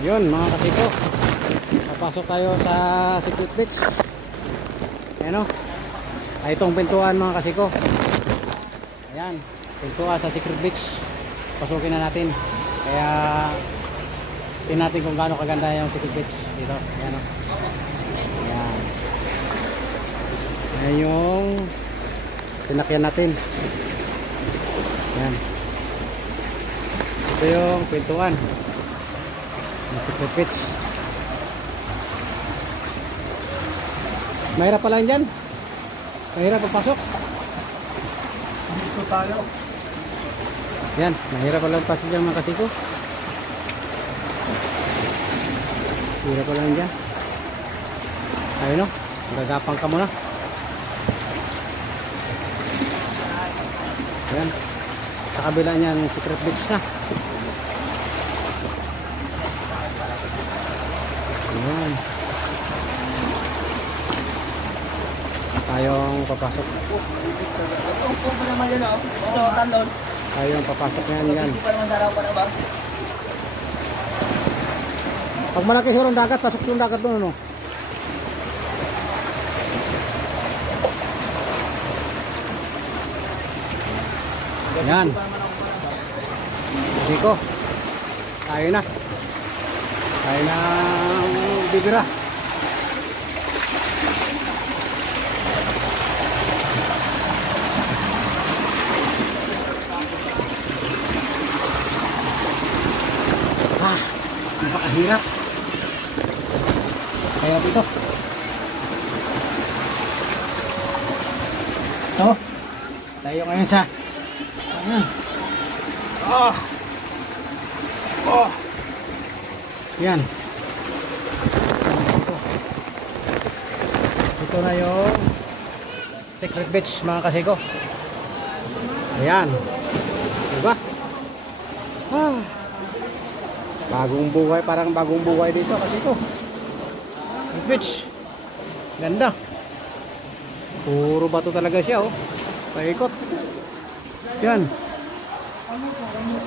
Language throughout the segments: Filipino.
Yun mga kasiko. Papasok tayo sa Secret Beach. Ayan o. Ay itong pintuan mga kasiko. Ayan. Pintuan sa Secret Beach. Pasukin na natin. Kaya tingnan natin kung gaano kaganda yung Secret Beach dito. Ayan o. Ayan. Ayan yung pinakyan natin. Ayan. Ito yung pintuan. Secret Beach. Mahirap pala dyan. Mahirap papasok. Dito tayo. Yan, mahirap pala pasok dyan mga kasiko. Mahirap pala dyan. Ayun no, gagapang ka muna. Yan. Sa kabila niyan, secret beach na. Yan. Tayong papasok. Upo pa naman yun, oh. So, talon. Tayong papasok yan. Hindi pa naman sarapan na ba? Pag malaki yung dagat, pasok yung dagat doon, ano? Yan. Diko. Tayo na. Tayo na bibira. Ah, napakahirap. Kaya dito. Ito. Tayo ngayon sa Ayan. Oh. Oh. Yan. Ito. Ito na yung secret beach mga kasiko. Ayan. Diba? Ah. Bagong buhay, parang bagong buhay dito kasiko. Secret beach. Ganda. Puro bato talaga siya oh. Paikot. Yan.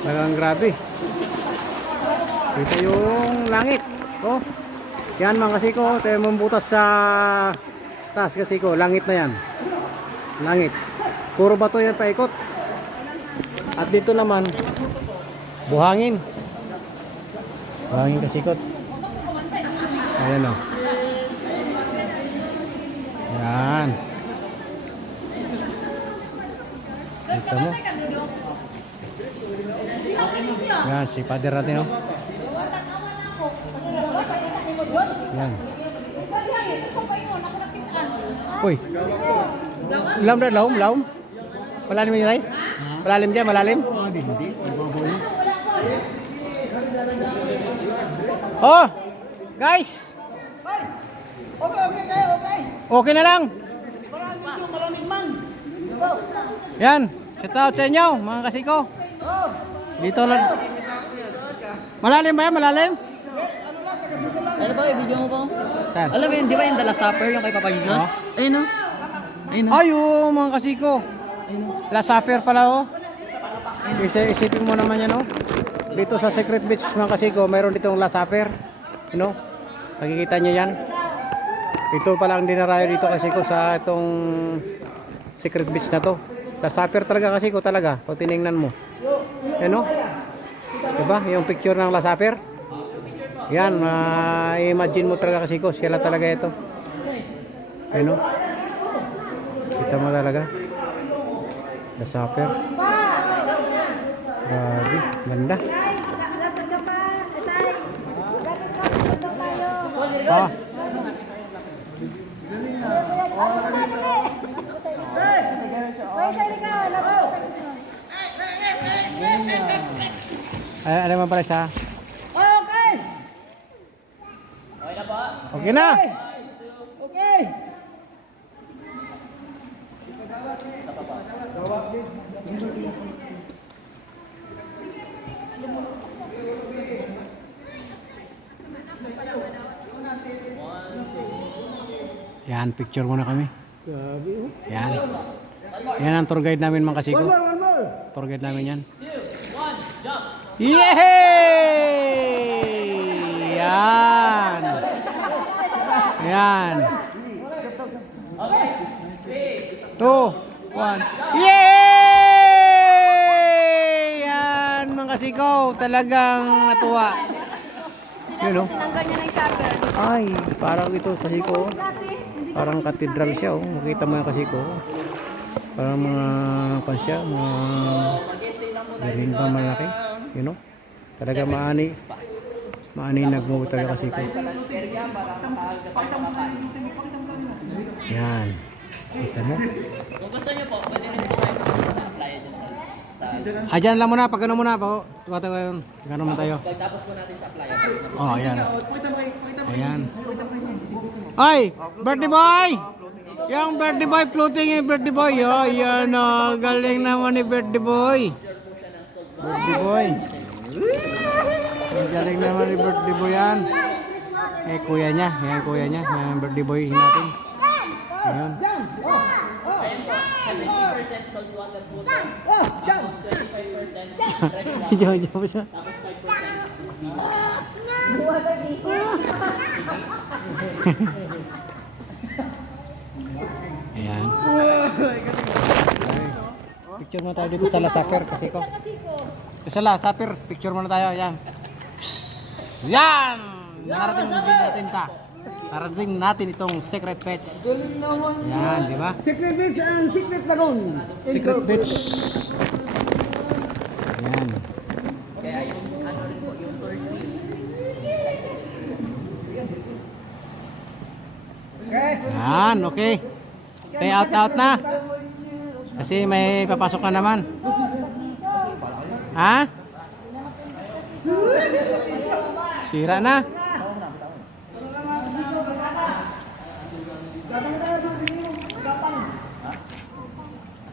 Talagang grabe. Kita yung langit. Oh. Yan mga kasiko. Tayo butas sa taas kasiko. Langit na yan. Langit. Puro bato yan paikot. At dito naman, buhangin. Buhangin kasikot. Ayan o. Yan. Kita mo. Yan, si Father natin, oh. Yan. Uy. Laom na, laom, laom. Malalim yun, ay? Malalim dyan, malalim? Oh! Guys! Okay, okay kayo, okay. Okay na lang. Marami dito, malamig man. Yan. Shout out sa inyo, mga kasiko. Dito lang. Malalim ba yan? Malalim? Ano ba, i-video mo po? Yan. Alam mo yun, di ba yung Dala Supper, yung kay Papa Jesus? Oo. Ayun o. Ayun o. Ay, oo, mga kasiko. Last Supper pala, oh. Isa, isipin mo naman yan, oh. Dito sa Secret Beach, mga kasiko, mayroon ditong Last Supper. You know? Nakikita nyo yan. Ito pala ang dinarayo dito kasiko sa itong Secret Beach na to. Last Supper talaga kasiko talaga. Kung tiningnan mo. Yan, oh. Diba? Yung picture ng Last Supper. Yan, ma-imagine mo talaga kasi ko, sila talaga ito. Ano? Kita mo talaga. The supper. Grabe, ganda. Ah, ay, ano man pala siya? Okay. Okay na! Okay. Yan, picture muna kami. Oh. Yan. Yan ang tour guide namin mga kasiko. Tour guide namin yan. Yehey! Yan. Yan. Two, one. Yay! Yan, mga kasiko. Talagang natuwa. Yun, oh. Yung cover. Ay, parang ito kasiko. oh. Parang katedral siya, oh. Makita mo yung kasiko. oh. Parang mga, pan siya, mga galing pa malaki. You know? Talaga maani. Maani nagmubo talaga kasiko. Yan. Kita mo? Kung gusto niyo po, pwede rin po kayo sa playa dyan sa... Ah, dyan lang muna. Pag ano muna po. Tuwata ko yun. Gano'n mo tayo. pagtapos po natin sa playa. Oh, ayan. Ayan. Ay! Birthday boy! Yung birthday boy, floating yung birthday boy. Oh, yan oh. Galing naman ni birthday boy. Birthday boy. Galing naman ni birthday boy yan. Eh, kuya niya. Yan, kuya niya. Yan, birthday boy natin. Ayan. 70% salt water po to. Tapos 25% fresh water. Diyan, diyan siya. Tapos 5% Ayan. Picture muna tayo dito sa La Saper kasi ko. Sa La Saper, picture muna tayo. Ayan. Yan! Narating natin ta. Narating natin itong secret pets. Yan, di ba? Secret Beach and Secret Lagoon. Secret pets. Yan. Kaya yung ano rin po, yung tour Yan, okay. Okay, out out na. Kasi may papasok na naman. Ha? Sira na.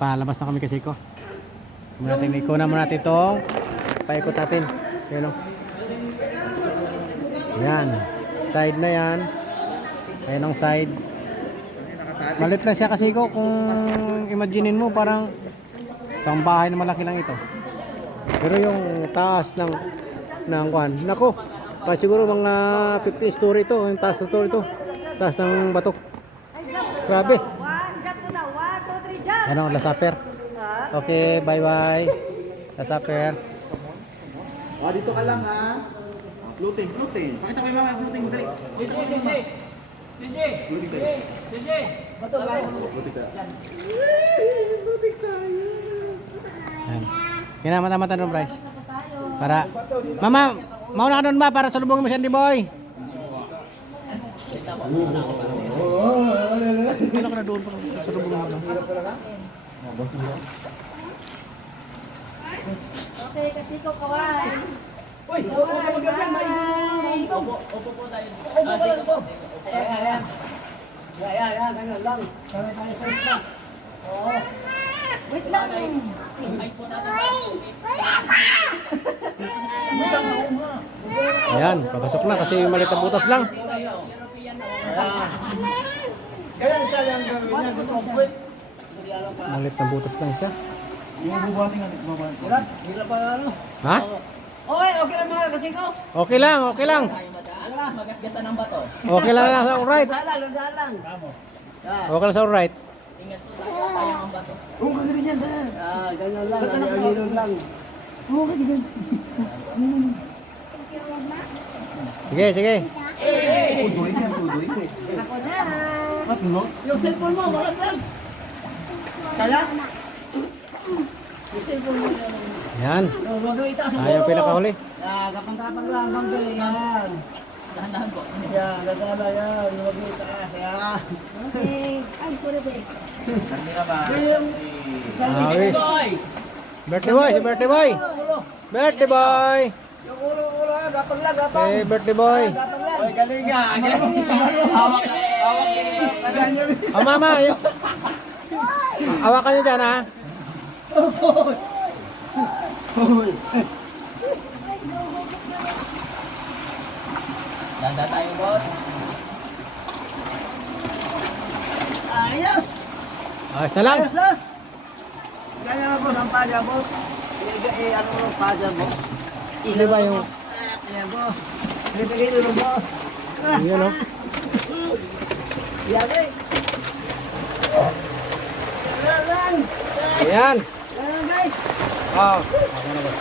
Palabas na kami kasi ko. Muna natin, ikunan muna natin itong paikot natin. Yan o. Yan. Side na yan. Ayan ang side. Malit lang siya kasi ko kung imaginein mo parang isang bahay na malaki lang ito. Pero yung taas ng ng kwan, nako, pa siguro mga 50 story ito, yung taas ng story ito. Taas ng bato. Grabe. Na. Ano, lasaper. Okay, bye-bye. Lasaper. Ah, dito ka lang ha. Floating, floating. Pakita mo yung mga floating. Dali. Pakita mo yung mga. Floating guys. Yan. Kinamata-mata doon, Bryce. Para, Mama, mauna ka doon ba para salubungin mo si Andy Boy? Ano ka na doon para salubungin mo? Okay, kasi ko kawan. Uy, huwag ka mag-ganyan. Maiging Opo, opo po tayo. Ah, dito po. Ayan, ayan. Ayan, ayan, ayan. Ganyan lang. Kami tayo sa isa. Oo. Wait lang. Ayan, papasok na kasi maliit na butas lang. Lang. Maliit na butas lang siya. Ano. Ha? Okay, okay lang mga kasi ko. Okay lang, okay lang. Magasgasan ng bato. Okay lang lang alright. Dalang, dalang. Okay lang sa alright. Ingat po tayo. Sayang ang bato. Oo, kasi ganyan. Dalang. Ah, ganyan lang. Ganyan lang. Oo, kasi ganyan. Sige, sige. Tudoy niya, tudoy. Ako na. At no? Yung cellphone mo, wala lang. Kaya? Ayan. Huwag mo itaas. Ayaw pinakahuli. Ah, kapang-kapang lang. Bangke, yan. Dahan-dahan po. Yan, gagana yan. Huwag mo itaas. Yan. Okay. Ay, sorry, babe. Awis. Boy! Birthday boy, si birthday boy. Birthday boy. Eh, birthday boy. Galing nga. Hawak, hawak din ito. Oh, mama. Yung... Awakan nyo dyan, ha? Danda tayo, boss. Ayos! Ayos na lang. Ayos, boss! Ganyan na, boss, ang palya, boss. Eh, ano mo, palya, boss? Ano ba yung... Ayan, boss. Bibigay na ng boss. Ayan oh. Yan eh. Run, run. Ayan. Run, guys. Oh. Ako na ba?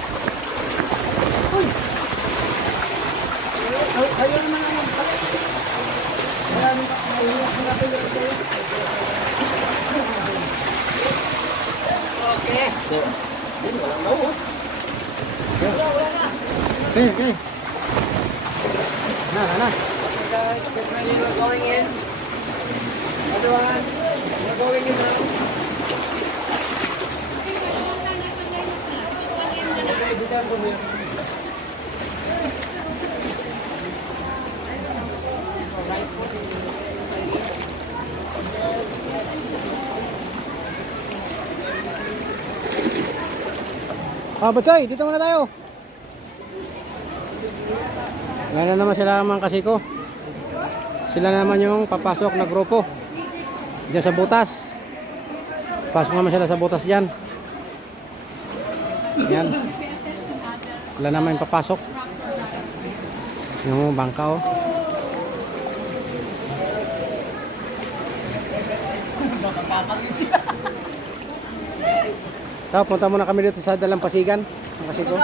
Ay- Ayun naman ang Maraming mahirap na natin yung ito. Okay, okay. Na, na, na. Guys, get ready. We're going in. Everyone, we're going in now. Okay, be careful here. Ah, Batsoy, dito muna tayo. Yan na naman sila mga kasiko. Sila naman yung papasok na grupo. Diyan sa butas. Pasok naman sila sa butas dyan. Yan. Sila naman yung papasok. Yung bangka oh. Tapos punta muna kami dito sa Dalampasigan. Mga kasiko.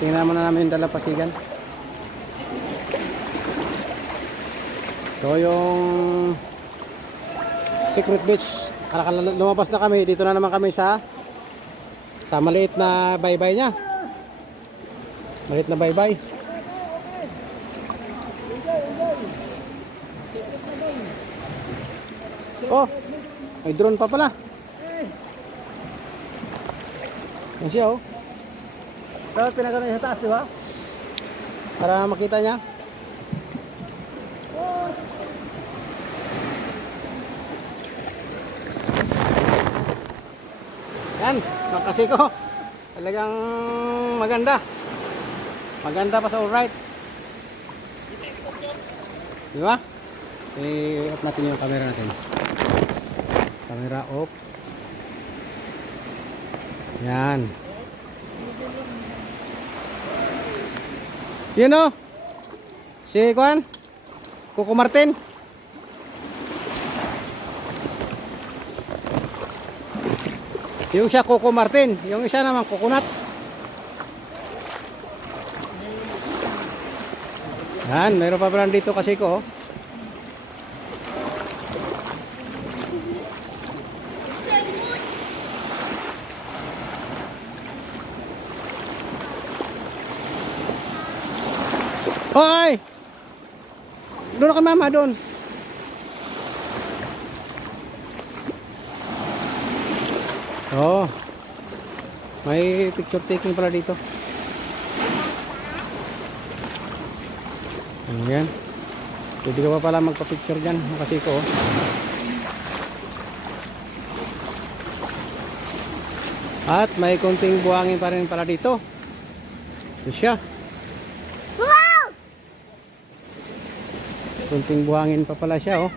Tingnan muna namin yung Dalampasigan. So yung Secret Beach, lumabas na kami. Dito na naman kami sa sa maliit na baybay niya. Maliit na baybay. Oh, may drone pa pala. Yan siya oh. Dapat pinagano sa taas, di ba? Para makita niya. Yan, makasi ko. Talagang maganda. Maganda pa sa alright. Di ba? I-off natin yung camera natin. Camera off. Yan. Yun o. Si Kwan. Kuko Martin. Yung siya Coco Martin, yung isa naman coconut. Yan, meron pa pala dito kasi ko. oh. Hoy! Doon ka mama, doon. Oh. May picture taking pala dito. Ayan. Pwede ka pa pala magpa-picture dyan. Kasi ko. oh. At may konting buhangin pa rin pala dito. Ito siya. Konting buhangin pa pala siya oh.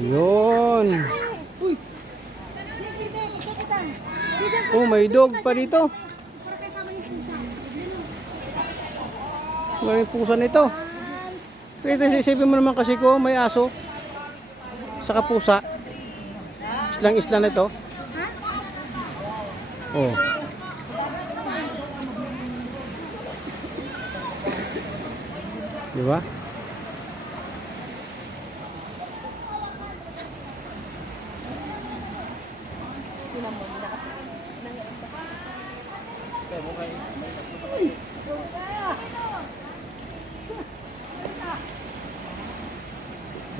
Yun. Oh, may dog pa dito. May pusa nito. Pwede sisipin mo naman kasi ko, may aso. Saka pusa. Islang isla na ito. Oh. Di ba?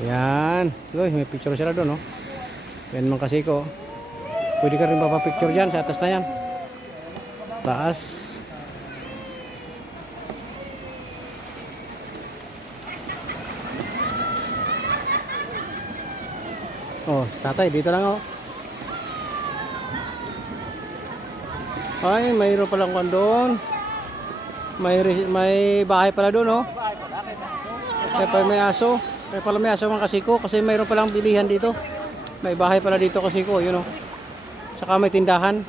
Yan. Uy, may picture sila doon, oh. Yan man kasi ko. Pwede ka rin picture dyan, sa atas na yan. Taas. Oh, tatay, dito lang, oh. Ay, mayroon palang kwan doon. May, may bahay pala doon, oh. Kaya pa may aso. Kaya pala may aso mga kasiko kasi mayroon palang bilihan dito. May bahay pala dito kasiko, yun oh. Saka may tindahan.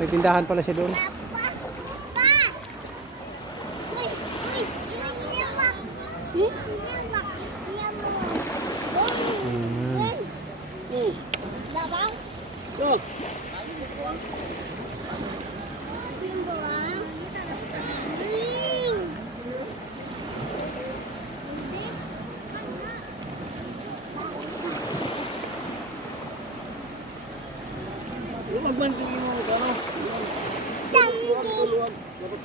May tindahan pala siya doon. Yung magbantingin mo ano? Tuluan. Dapat.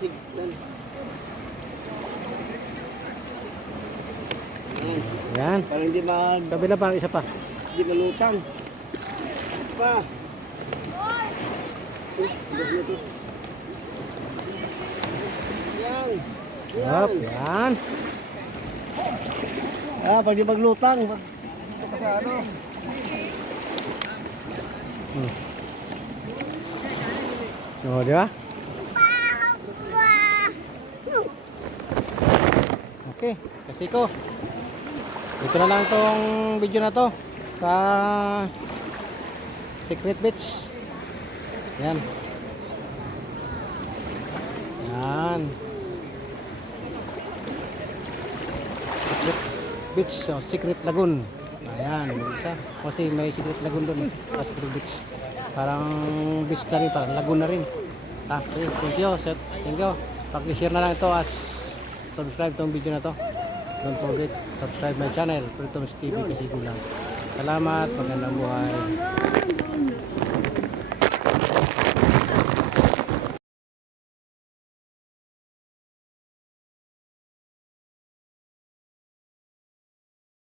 Yan. Para hindi mag Kabila pa, isa pa. hindi malutang. Pa. Yan. Yup, yan. Ah, pag di maglutang, sa ano. O, di ba? Okay, kasi ko. Ito na lang tong video na to sa Secret Beach. Yan. Yan. Secret Beach, so Secret Lagoon. Ayan, isa. Kasi may Secret Lagoon doon, ah, Secret Beach. Parang beach na rin, parang lagoon na rin. Ah, okay, thank you, sir. Thank you. Paki-share na lang ito as subscribe tong video na to. Don't forget, subscribe my channel, Pritoms TV kasi lang. Salamat, magandang buhay.